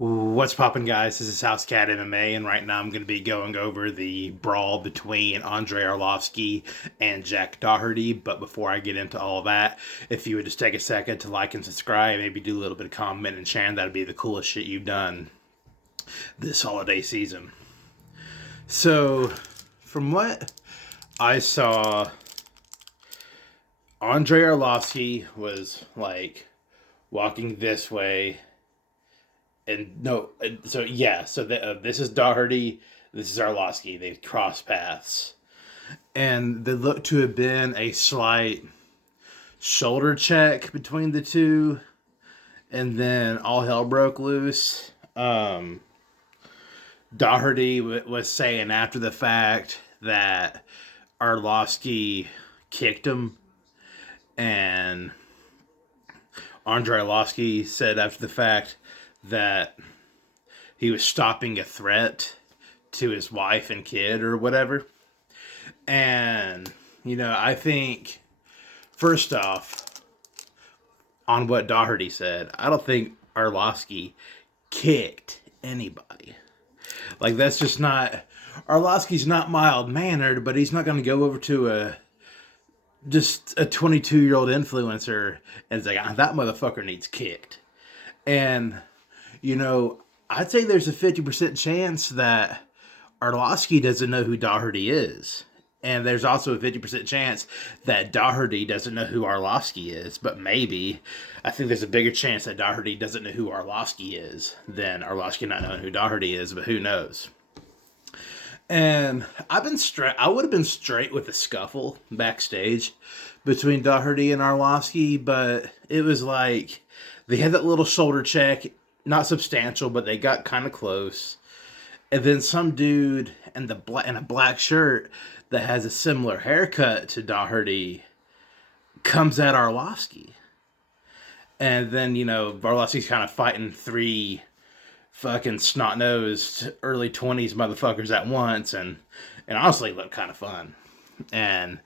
What's poppin', guys? This is House Cat MMA, and right now I'm going to be going over the brawl between Andrei Arlovsky and Jack Doherty. But before I get into all that, if you would just take a second to like and subscribe, maybe do a little bit of comment and sharing, that'd be the coolest shit you've done this holiday season. So, from what I saw, Andrei Arlovsky was like walking this way. And no, so yeah, this is Doherty, this is Arlovsky. They cross paths, and there looked to have been a slight shoulder check between the two, and then all hell broke loose. Doherty was saying after the fact that Arlovsky kicked him, and Andrei Arlovsky said after the fact that he was stopping a threat to his wife and kid or whatever. And, I think, first off, on what Doherty said, I don't think Arlovsky kicked anybody. Like, that's just not... Arlovsky's not mild-mannered, but he's not going to go over to just a 22-year-old influencer and say, that motherfucker needs kicked. And... I'd say there's a 50% chance that Arlovsky doesn't know who Doherty is. And there's also a 50% chance that Doherty doesn't know who Arlovsky is. But maybe, I think there's a bigger chance that Doherty doesn't know who Arlovsky is than Arlovsky not knowing who Doherty is, but who knows. And I would have been straight with a scuffle backstage between Doherty and Arlovsky, but it was like they had that little shoulder check. Not substantial, but they got kind of close. And then some dude in a black shirt that has a similar haircut to Doherty comes at Arlovsky. And then, Arlovsky's kind of fighting three fucking snot-nosed early 20s motherfuckers at once. And honestly, it looked kind of fun. And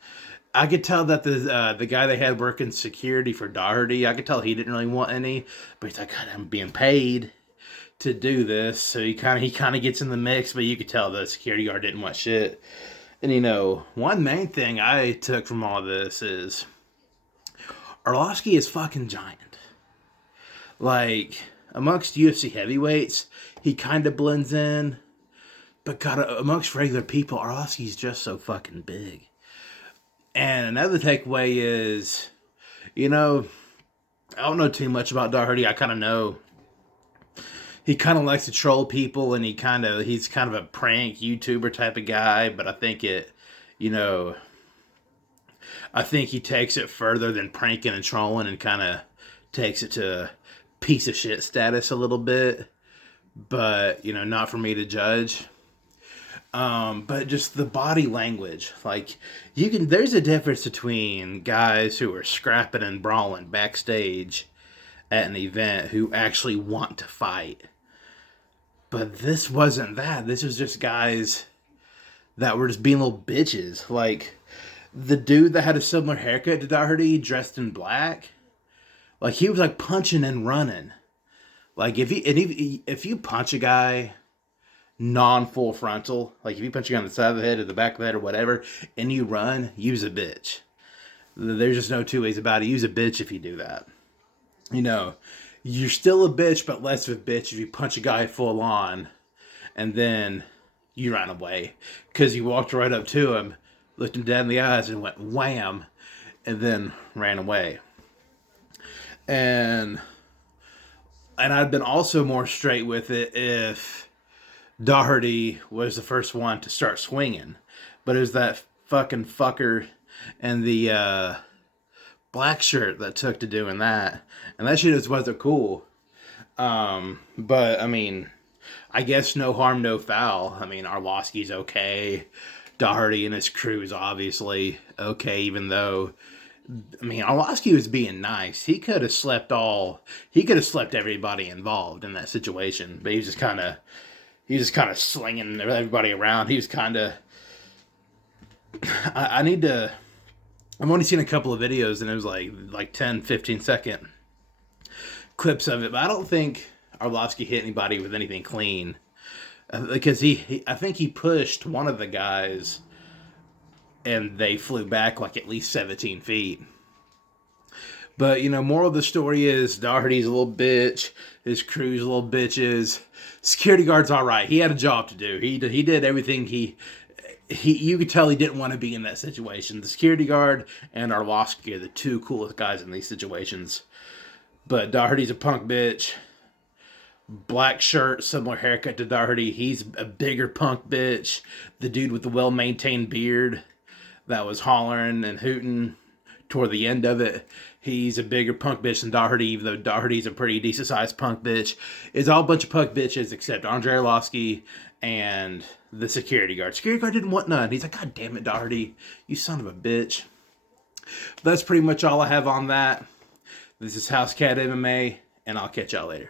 I could tell that the guy they had working security for Doherty, I could tell he didn't really want any, but he's like, God, I'm being paid to do this, so he kind of gets in the mix, but you could tell the security guard didn't want shit. And one main thing I took from all this is Arlovsky is fucking giant. Like, amongst UFC heavyweights, he kind of blends in, but God, amongst regular people, Arlovsky's just so fucking big. And another takeaway is, I don't know too much about Doherty. I kind of know he kind of likes to troll people, and he's kind of a prank YouTuber type of guy. But I think I think he takes it further than pranking and trolling, and kind of takes it to piece of shit status a little bit. But not for me to judge. But just the body language, like there's a difference between guys who are scrapping and brawling backstage at an event who actually want to fight. But this wasn't that. This was just guys that were just being little bitches. Like the dude that had a similar haircut to Doherty, dressed in black, like he was like punching and running. Like if you punch a guy non-full frontal, like if you punch you on the side of the head or the back of the head or whatever, and you run, use a bitch. There's just no two ways about it. Use a bitch if you do that. You're still a bitch, but less of a bitch if you punch a guy full on and then you run away. Because you walked right up to him, looked him dead in the eyes, and went wham, and then ran away. And I'd been also more straight with it if Doherty was the first one to start swinging. But it was that fucking fucker and the black shirt that took to doing that. And that shit just wasn't cool. But, I guess no harm, no foul. Arlovsky's okay. Doherty and his crew is obviously okay, even though... Arlovsky was being nice. He could have slept everybody involved in that situation. But he was just kind of slinging everybody around. He was kind of... I've only seen a couple of videos, and it was like 10, 15 second clips of it. But I don't think Arlovsky hit anybody with anything clean. Because I think he pushed one of the guys and they flew back like at least 17 feet. But, moral of the story is Doherty's a little bitch. His crew's a little bitches. Security guard's all right. He had a job to do. He did everything you could tell he didn't want to be in that situation. The security guard and Arlovsky are the two coolest guys in these situations. But Doherty's a punk bitch. Black shirt, similar haircut to Doherty. He's a bigger punk bitch. The dude with the well-maintained beard that was hollering and hooting toward the end of it, he's a bigger punk bitch than Doherty, even though Doherty's a pretty decent-sized punk bitch. It's all a bunch of punk bitches except Andrei Arlovsky and the security guard. Security guard didn't want none. He's like, God damn it, Doherty, you son of a bitch. That's pretty much all I have on that. This is House Cat MMA, and I'll catch y'all later.